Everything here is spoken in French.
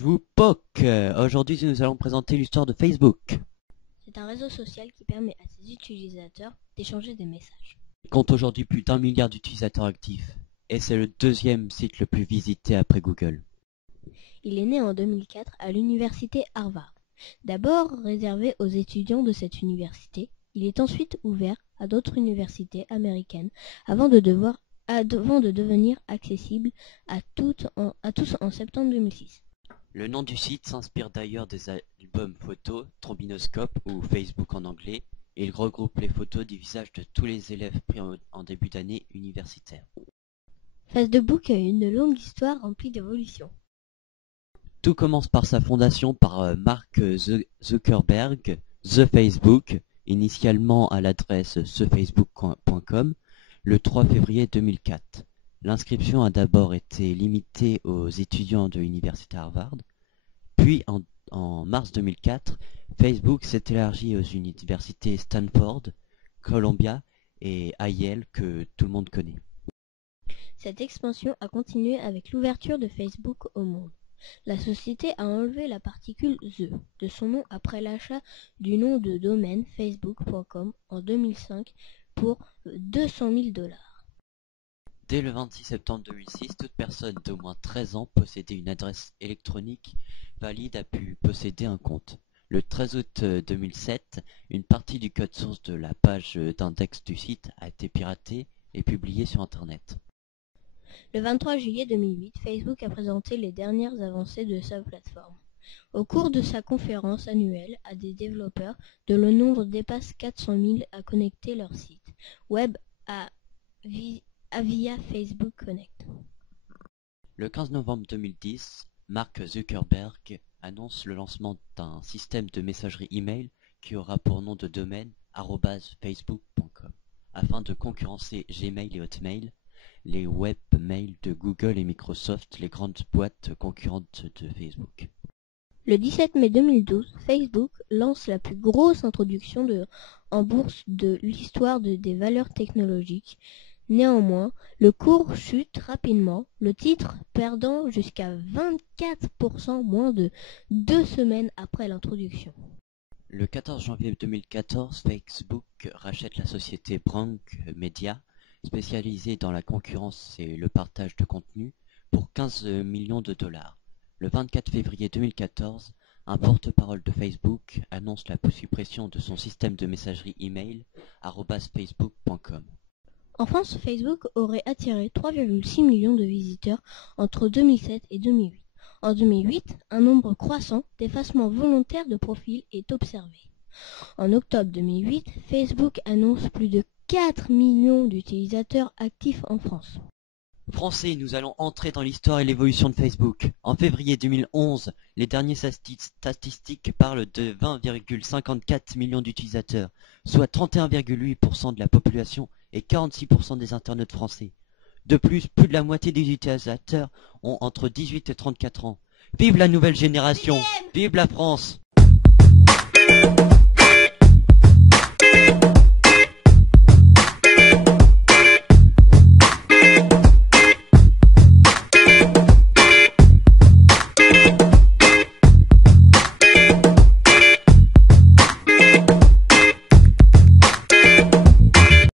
Je vous poque. Aujourd'hui, nous allons présenter l'histoire de Facebook. C'est un réseau social qui permet à ses utilisateurs d'échanger des messages. Il compte aujourd'hui plus d'1 milliard d'utilisateurs actifs. Et c'est le deuxième site le plus visité après Google. Il est né en 2004 à l'université Harvard. D'abord réservé aux étudiants de cette université, il est ensuite ouvert à d'autres universités américaines avant de devenir accessible à tous en septembre 2006. Le nom du site s'inspire d'ailleurs des albums photos Trombinoscope ou Facebook en anglais, et il regroupe les photos du visage de tous les élèves pris en début d'année universitaire. Facebook a une longue histoire remplie d'évolutions. Tout commence par sa fondation par Mark Zuckerberg, The Facebook, initialement à l'adresse thefacebook.com, le 3 février 2004. L'inscription a d'abord été limitée aux étudiants de l'université Harvard, puis en mars 2004, Facebook s'est élargi aux universités Stanford, Columbia et Yale que tout le monde connaît. Cette expansion a continué avec l'ouverture de Facebook au monde. La société a enlevé la particule "the" de son nom après l'achat du nom de domaine facebook.com en 2005 pour $200 000. Dès le 26 septembre 2006, toute personne d'au moins 13 ans possédait une adresse électronique valide a pu posséder un compte. Le 13 août 2007, une partie du code source de la page d'index du site a été piratée et publiée sur Internet. Le 23 juillet 2008, Facebook a présenté les dernières avancées de sa plateforme. Au cours de sa conférence annuelle à des développeurs, dont le nombre dépasse 400 000 à connecter leur site web via Facebook Connect. Le 15 novembre 2010, Mark Zuckerberg annonce le lancement d'un système de messagerie email qui aura pour nom de domaine @facebook.com afin de concurrencer Gmail et Hotmail, les webmails de Google et Microsoft, les grandes boîtes concurrentes de Facebook. Le 17 mai 2012, Facebook lance la plus grosse introduction en bourse de l'histoire des valeurs technologiques. Néanmoins, le cours chute rapidement, le titre perdant jusqu'à 24% moins de 2 semaines après l'introduction. Le 14 janvier 2014, Facebook rachète la société Branch Media, spécialisée dans la concurrence et le partage de contenu, pour 15 millions de dollars. Le 24 février 2014, un porte-parole de Facebook annonce la suppression de son système de messagerie email @facebook.com. En France, Facebook aurait attiré 3,6 millions de visiteurs entre 2007 et 2008. En 2008, un nombre croissant d'effacements volontaires de profils est observé. En octobre 2008, Facebook annonce plus de 4 millions d'utilisateurs actifs en France. Français, nous allons entrer dans l'histoire et l'évolution de Facebook. En février 2011, les dernières statistiques parlent de 20,54 millions d'utilisateurs, soit 31,8% de la population et 46% des internautes français. De plus de la moitié des utilisateurs ont entre 18 et 34 ans. Vive la nouvelle génération! Vive la France!